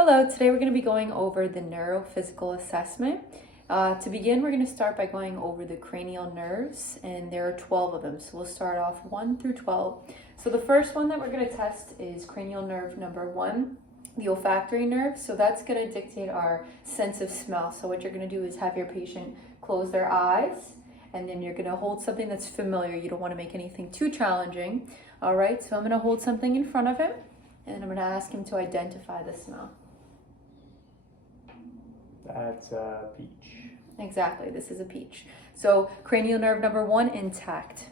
Hello, today we're going to be going over the neurophysical assessment. To begin, we're going to start by going over the cranial nerves, and there are 12 of them. So we'll start off 1 through 12. So the first one that we're going to test is cranial nerve number 1, the olfactory nerve. So that's going to dictate our sense of smell. So what you're going to do is have your patient close their eyes, and then you're going to hold something that's familiar. You don't want to make anything too challenging. All right, so I'm going to hold something in front of him, and I'm going to ask him to identify the smell. That's a peach. Exactly, this is a peach. So cranial nerve number 1 intact.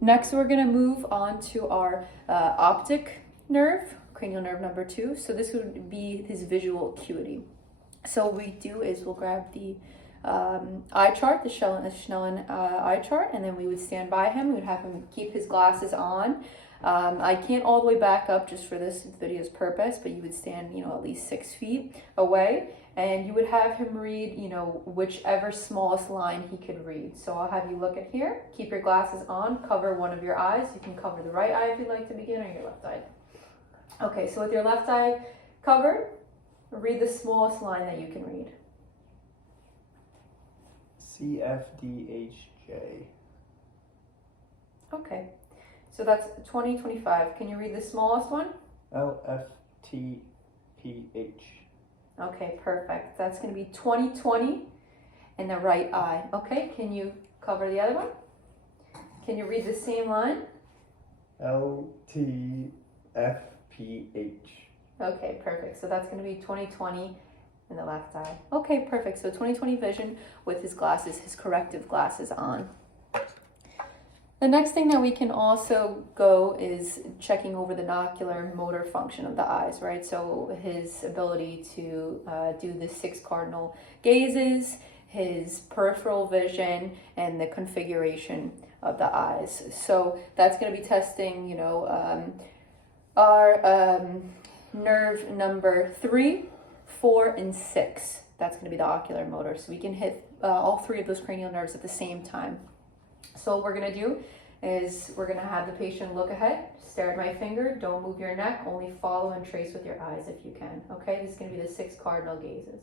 Next, we're going to move on to our optic nerve, cranial nerve number 2. So this would be his visual acuity. So what we do is we'll grab the eye chart, the Schnellen eye chart, and then we would stand by him. We would have him keep his glasses on. I can't all the way back up just for this video's purpose, but you would stand, at least 6 feet away, and you would have him read, whichever smallest line he could read. So I'll have you look at here, keep your glasses on, cover one of your eyes. You can cover the right eye if you'd like to begin, or your left eye. Okay, so with your left eye covered, read the smallest line that you can read. CFDHJ. Okay, so that's 2025. Can you read the smallest one? LFTPH. Okay, perfect. That's going to be 2020 in the right eye. Okay, can you cover the other one? Can you read the same line? LTFPH. Okay, perfect. So that's going to be 2020 in the left eye. Okay, perfect. So 2020 vision with his glasses, his corrective glasses on. The next thing that we can also go is checking over the ocular motor function of the eyes, right? So his ability to do the 6 cardinal gazes, his peripheral vision, and the configuration of the eyes. So that's going to be testing, our nerve number 3, 4, and 6. That's going to be the ocular motor. So we can hit all 3 of those cranial nerves at the same time. So what we're going to do is we're going to have the patient look ahead, stare at my finger, don't move your neck, only follow and trace with your eyes if you can. Okay, this is going to be the 6 cardinal gazes.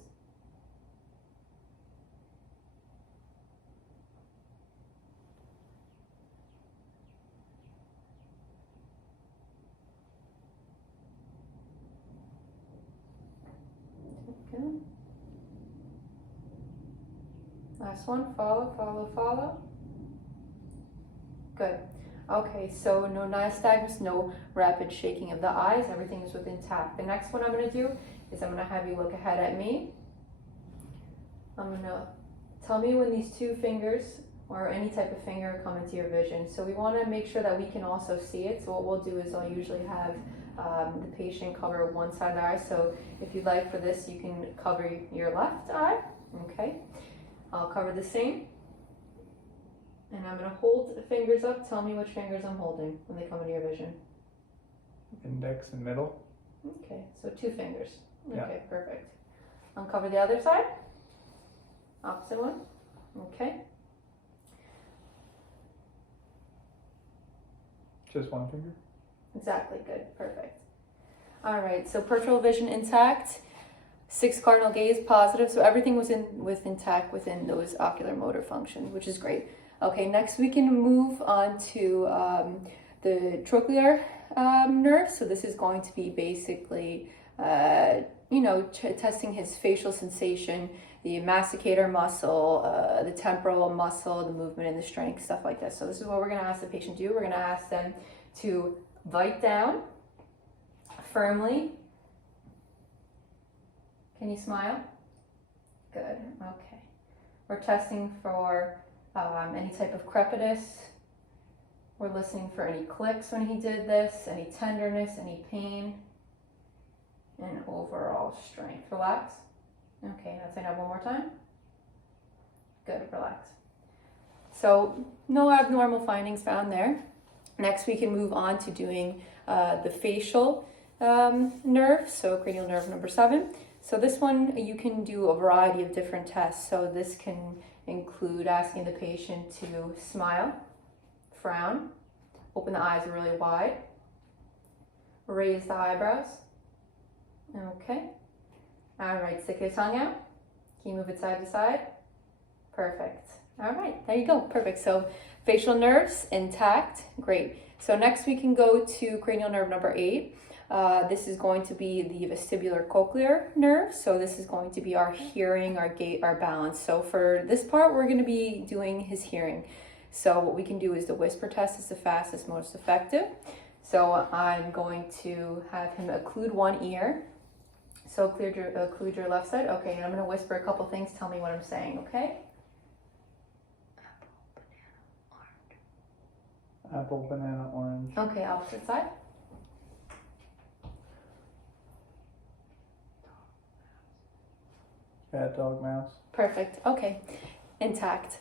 Okay. Last one, follow, follow, follow. Good. Okay, so no nystagmus, no rapid shaking of the eyes. Everything is intact. The next one I'm going to do is I'm going to have you look ahead at me. I'm going to tell me when these 2 fingers or any type of finger come into your vision. So we want to make sure that we can also see it. So what we'll do is I'll usually have the patient cover one side of the eye. So if you'd like for this, you can cover your left eye. Okay, I'll cover the same. And I'm going to hold the fingers up. Tell me which fingers I'm holding when they come into your vision. Index and middle. Okay, so 2 fingers. Yeah. Okay, perfect. Uncover the other side. Opposite one. Okay. Just 1 finger? Exactly, good, perfect. All right, so peripheral vision intact. 6 cardinal gaze positive. So everything was intact within those ocular motor functions, which is great. Okay, next we can move on to the trochlear nerve. So this is going to be basically, testing his facial sensation, the masticator muscle, the temporal muscle, the movement and the strength, stuff like this. So this is what we're going to ask the patient to do. We're going to ask them to bite down firmly. Can you smile? Good, okay. We're testing for any type of crepitus. We're listening for any clicks when he did this, any tenderness, any pain, and overall strength. Relax. Okay, let's say that one more time. Good, relax. So no abnormal findings found there. Next, we can move on to doing the facial nerve, so cranial nerve number 7. So this one, you can do a variety of different tests. So this can include asking the patient to smile, frown, open the eyes really wide, raise the eyebrows, okay, All right, stick your tongue out. Can you move it side to side? Perfect. All right, there you go. Perfect. So facial nerves intact. Great. So next we can go to cranial nerve number 8. This is going to be the vestibular cochlear nerve. So this is going to be our hearing, our gait, our balance. So for this part, we're going to be doing his hearing. So what we can do is the whisper test is the fastest, most effective. So I'm going to have him occlude one ear. So occlude your left side. Okay, and I'm going to whisper a couple things. Tell me what I'm saying, okay? Apple, banana, orange. Okay, opposite side. Cat, dog, mouse. Perfect. Okay, intact.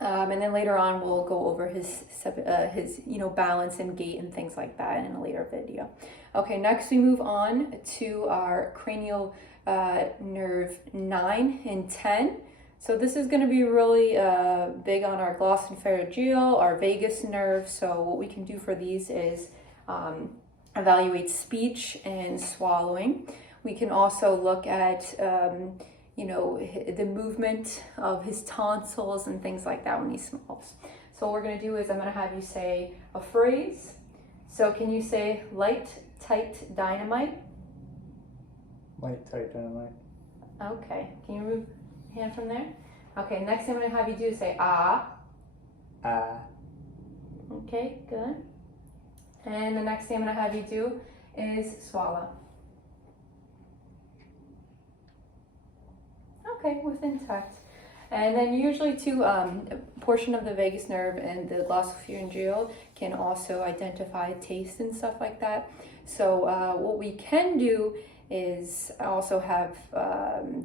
And then later on, we'll go over his balance and gait and things like that in a later video. Okay, next we move on to our cranial nerve 9 and 10. So this is going to be really big on our glossopharyngeal, our vagus nerve. So what we can do for these is evaluate speech and swallowing. We can also look at the movement of his tonsils and things like that when he smells. So what we're going to do is I'm going to have you say a phrase. So can you say light, tight, dynamite? Light, tight, dynamite. Okay. Can you move your hand from there? Okay. Next thing I'm going to have you do is say ah. Ah. Okay. Good. And the next thing I'm going to have you do is swallow. Okay, with intact. And then usually too, portion of the vagus nerve and the glossopharyngeal can also identify taste and stuff like that. So what we can do is also have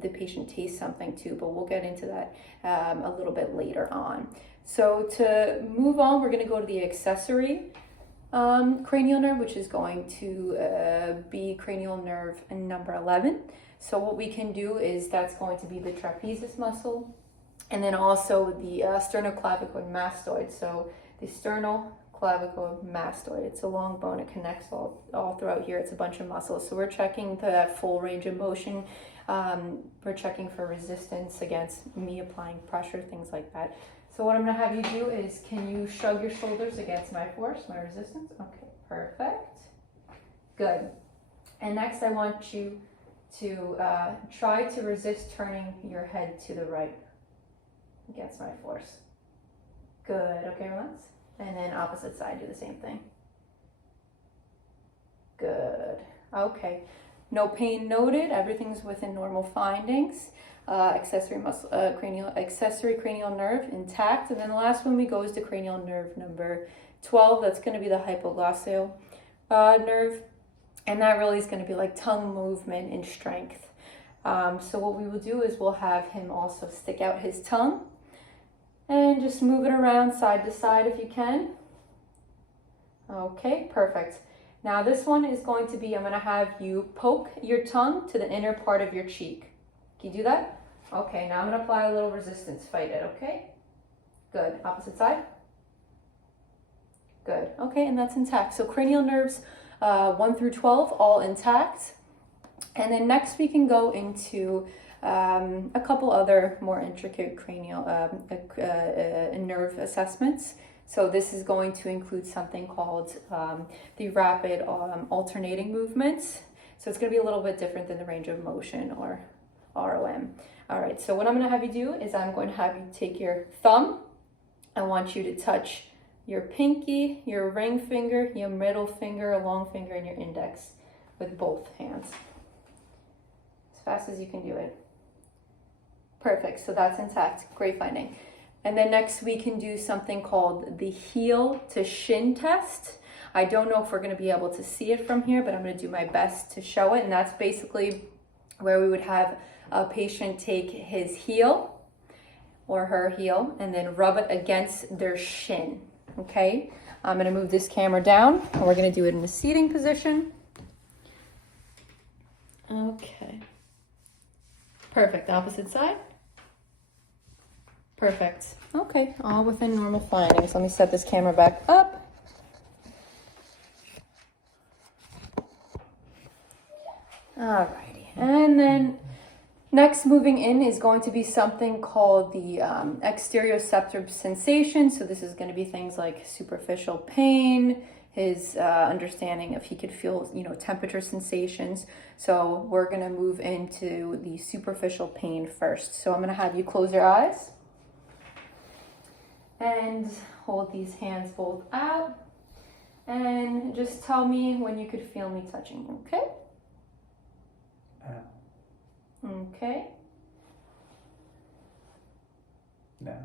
the patient taste something too, but we'll get into that a little bit later on. So to move on, we're going to go to the accessory cranial nerve, which is going to be cranial nerve number 11. So what we can do is that's going to be the trapezius muscle, and then also the sternoclavicular mastoid. So the sternoclavicular mastoid, it's a long bone, it connects all throughout here. It's a bunch of muscles. So we're checking that full range of motion. We're checking for resistance against me applying pressure, things like that. So what I'm going to have you do is, can you shrug your shoulders against my force, my resistance? Okay, perfect. Good. And next I want you to try to resist turning your head to the right against my force. Good. Okay, relax. And then opposite side, do the same thing. Good. Okay. No pain noted. Everything's within normal findings. Accessory cranial nerve intact. And then the last one we go is the cranial nerve number 12. That's going to be the hypoglossal nerve. And that really is going to be like tongue movement and strength. So what we will do is we'll have him also stick out his tongue and just move it around side to side if you can. Okay, perfect. Now this one is going to be, I'm going to have you poke your tongue to the inner part of your cheek. Can you do that? Okay, now I'm going to apply a little resistance. Fight it, okay? Good. Opposite side. Good. Okay, and that's intact. So cranial nerves 1 through 12, all intact. And then next we can go into a couple other more intricate cranial nerve assessments. So this is going to include something called the rapid alternating movements. So it's going to be a little bit different than the range of motion or ROM. All right, so what I'm going to have you do is I'm going to have you take your thumb. I want you to touch your pinky, your ring finger, your middle finger, a long finger, and your index with both hands. As fast as you can do it. Perfect, so that's intact. Great finding. And then next we can do something called the heel to shin test. I don't know if we're going to be able to see it from here, but I'm going to do my best to show it. And that's basically where we would have a patient take his heel or her heel and then rub it against their shin. Okay, I'm going to move this camera down and we're going to do it in a seating position. Okay. Perfect. Opposite side. Perfect. Okay, all within normal findings. Let me set this camera back up. Alrighty. And then next, moving in is going to be something called the exterioceptive sensation. So this is going to be things like superficial pain, his understanding if he could feel, temperature sensations. So we're going to move into the superficial pain first. So I'm going to have you close your eyes and hold these hands both out and just tell me when you could feel me touching, okay? Okay. No.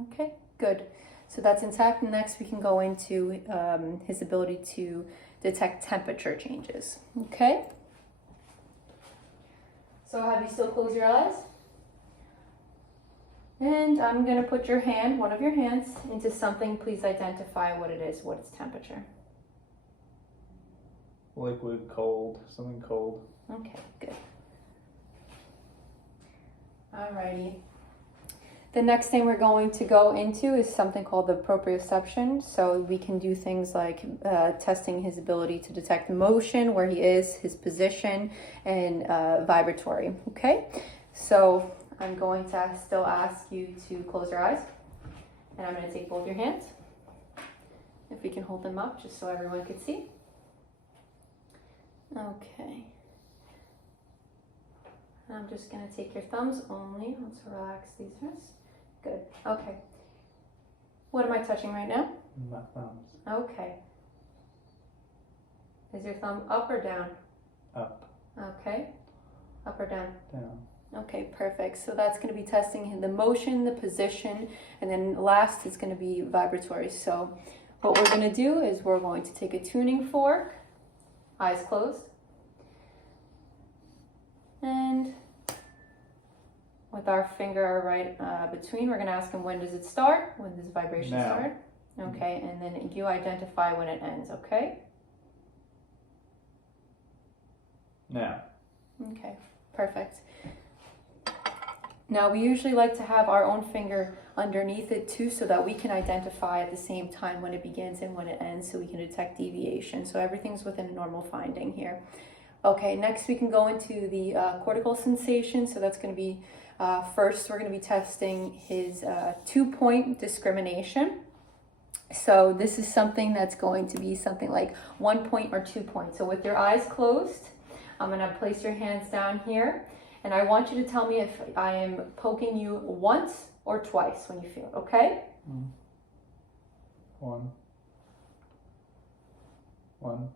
Okay, good. So that's intact. Next, we can go into his ability to detect temperature changes. Okay? So have you still closed your eyes? And I'm going to put your hand, one of your hands, into something. Please identify what it is, what its temperature. Liquid, cold, something cold. Okay, good. Alrighty. The next thing we're going to go into is something called the proprioception. So we can do things like testing his ability to detect motion, where he is, his position, and vibratory. Okay? So I'm going to still ask you to close your eyes. And I'm going to take both your hands. If we can hold them up just so everyone can see. Okay. I'm just going to take your thumbs only. Let's relax these wrists. Good. Okay. What am I touching right now? My thumbs. Okay. Is your thumb up or down? Up. Okay. Up or down? Down. Okay, perfect. So that's going to be testing the motion, the position, and then last is going to be vibratory. So what we're going to do is we're going to take a tuning fork, eyes closed, and with our finger right between, we're going to ask him, when does it start? When does vibration Now. start? Okay, and then you identify when it ends, okay? Now. Okay, perfect. Now we usually like to have our own finger underneath it too, so that we can identify at the same time when it begins and when it ends, so we can detect deviation. So everything's within a normal finding here. Okay, next we can go into the cortical sensation. So that's going to be, first we're going to be testing his 2-point discrimination. So this is something that's going to be something like 1 point or 2 points. So with your eyes closed, I'm going to place your hands down here. And I want you to tell me if I am poking you once or twice when you feel it, okay? 1. 1.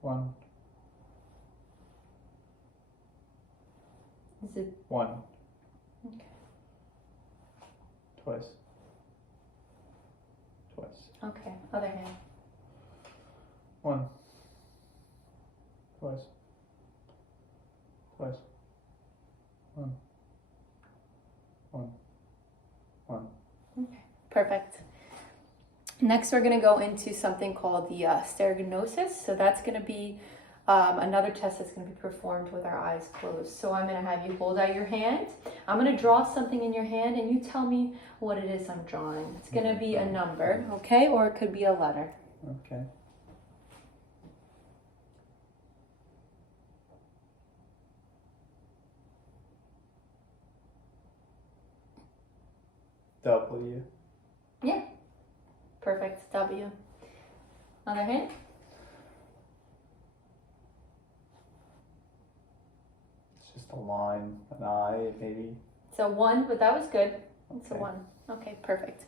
1. Is it 1. okay? Twice. Twice. Okay, other hand. 1. Twice. Twice. 1. 1. 1. Okay, perfect. Next, we're going to go into something called the stereognosis. So that's going to be another test that's going to be performed with our eyes closed. So I'm going to have you hold out your hand. I'm going to draw something in your hand, and you tell me what it is I'm drawing. It's going to be a number, okay? Or it could be a letter. Okay. W. Yeah. Perfect. W. Other hand. It's just a line, an eye, maybe. So 1, but that was good. It's a Okay. 1. Okay, perfect.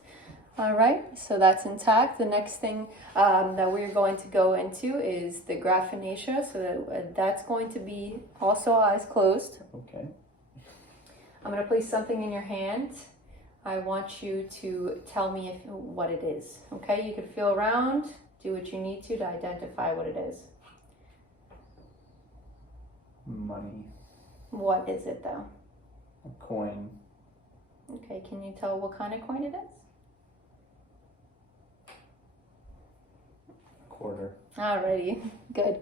All right, so that's intact. The next thing that we're going to go into is the graphinacia. So that's going to be also eyes closed. Okay. I'm going to place something in your hand. I want you to tell me what it is. Okay, you can feel around, do what you need to identify what it is. Money. What is it though? A coin. Okay, can you tell what kind of coin it is? A quarter. Alrighty, good.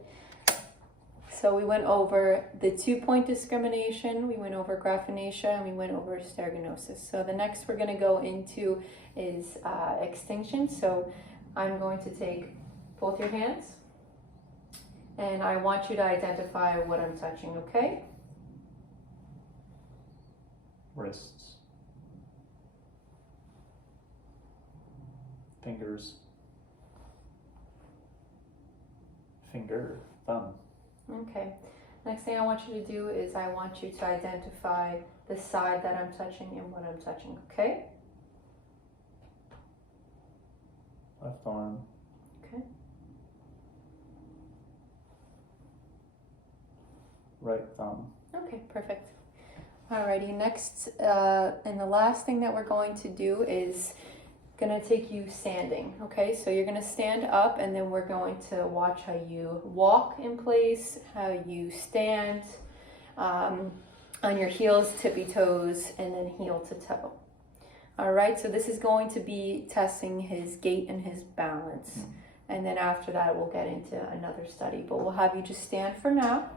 So we went over the 2-point discrimination, we went over graphinacia, and we went over stereognosis. So the next we're going to go into is extinction. So I'm going to take both your hands, And I want you to identify what I'm touching, okay? Wrists. Fingers. Finger. Thumb. Okay. Next thing I want you to do is I want you to identify the side that I'm touching and what I'm touching, okay? Left arm. Okay. Right thumb. Okay, perfect. Alrighty, next, and the last thing that we're going to do is gonna take you standing, okay? So you're gonna stand up and then we're going to watch how you walk in place, how you stand on your heels, tippy toes, and then heel to toe. All right, so this is going to be testing his gait and his balance. And then after that, we'll get into another study, but we'll have you just stand for now.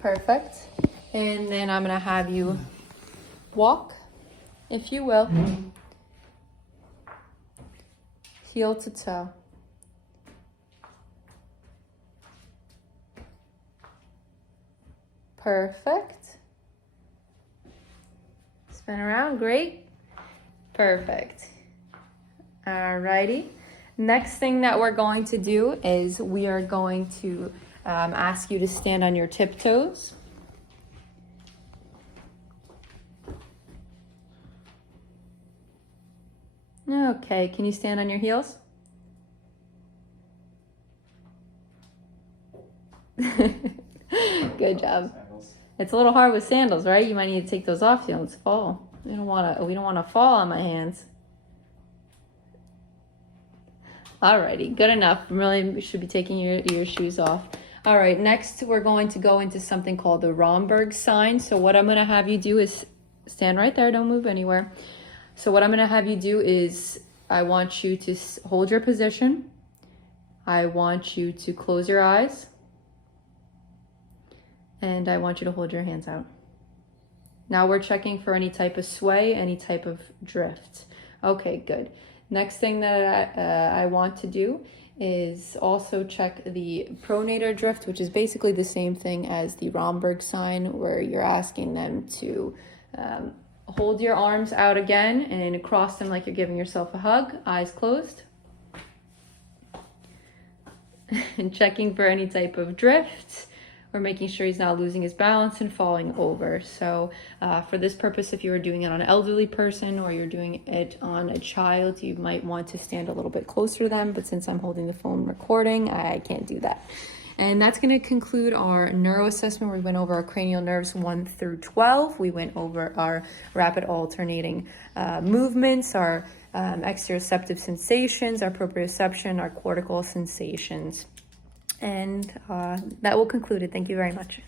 Perfect. And then I'm gonna have you walk, if you will, heel to toe. Perfect. Spin around, great. Perfect. Alrighty. Next thing that we're going to do is we are going to ask you to stand on your tiptoes. Okay, can you stand on your heels? Good job. Sandals. It's a little hard with sandals, right? You might need to take those off so you don't fall. We don't want to fall on my hands. Alrighty, good enough. Really should be taking your shoes off. All right, next we're going to go into something called the Romberg sign. So what I'm going to have you do is stand right there, don't move anywhere. So what I'm going to have you do is I want you to hold your position. I want you to close your eyes. And I want you to hold your hands out. Now we're checking for any type of sway, any type of drift. Okay, good. Next thing that I want to do is also check the pronator drift, which is basically the same thing as the Romberg sign, where you're asking them to hold your arms out again and cross them like you're giving yourself a hug, eyes closed. And checking for any type of drift. We're making sure he's not losing his balance and falling over. So for this purpose, if you were doing it on an elderly person or you're doing it on a child, you might want to stand a little bit closer to them. But since I'm holding the phone recording, I can't do that. And that's going to conclude our neuro assessment. We went over our cranial nerves 1 through 12. We went over our rapid alternating movements, our exteroceptive sensations, our proprioception, our cortical sensations. And that will conclude it. Thank you very much.